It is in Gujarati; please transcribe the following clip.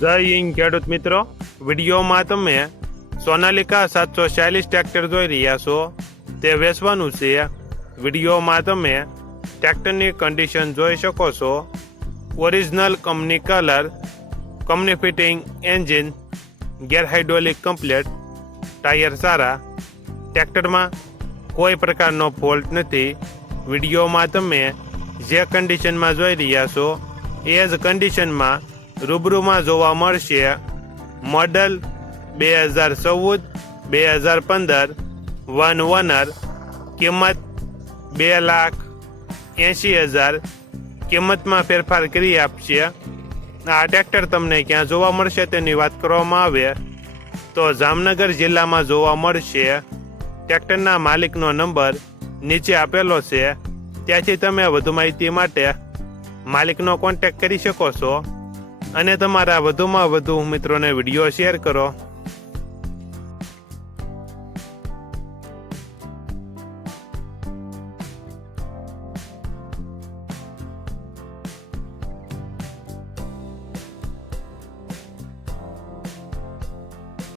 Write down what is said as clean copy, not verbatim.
જય હિન્દ ખેડૂત મિત્રો, વિડીયોમાં તમે સોનાલિકા 746 ટ્રેક્ટર જોઈ રહ્યા છો. તે વેચવાનું છે. વિડીયોમાં તમે ટ્રેક્ટરની કન્ડિશન જોઈ શકો છો. Original company colour, company fitting engine, gear hydraulic complete, tyre સારા. ટ્રેક્ટરમાં કોઈ પ્રકારનો ફોલ્ટ નથી. વિડીયોમાં તમે જે કન્ડિશનમાં જોઈ રહ્યા છો એ જ કન્ડિશનમાં રૂબરૂમાં જોવા મળશે. Model 2014, 2015, one honour. કિંમત 2,80,000. કિંમતમાં ફેરફાર કરી આપશે. આ ટ્રેક્ટર તમને ક્યાં જોવા મળશે તેની વાત કરવામાં આવે તો જામનગર જિલ્લામાં જોવા મળશે. ટ્રેક્ટરના માલિકનો નંબર નીચે આપેલો છે, ત્યાંથી તમે વધુ માહિતી માટે માલિકનો કોન્ટેક્ટ કરી શકો છો અને તમારા વધુમાં વધુ મિત્રોને વિડીયો શેર કરો.